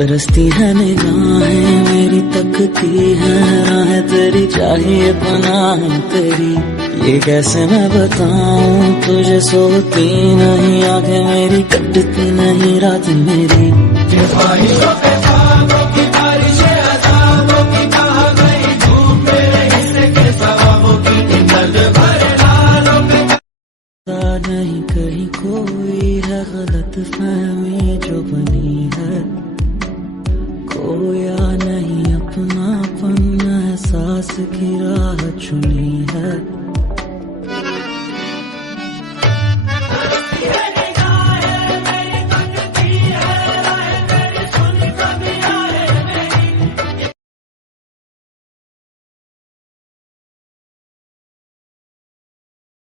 तरसती है निगाहें मेरी, तकती है राहें तेरी, चाहिए पनाह तेरी। ये कैसे मैं बताऊं तुझे, सोती नहीं आंखें मेरी, कटती नहीं रात मेरी। नहीं कहीं कोई है गलत फहमी जो बनी है, खोया नहीं अपनापन, एहसास की राह चुनी है।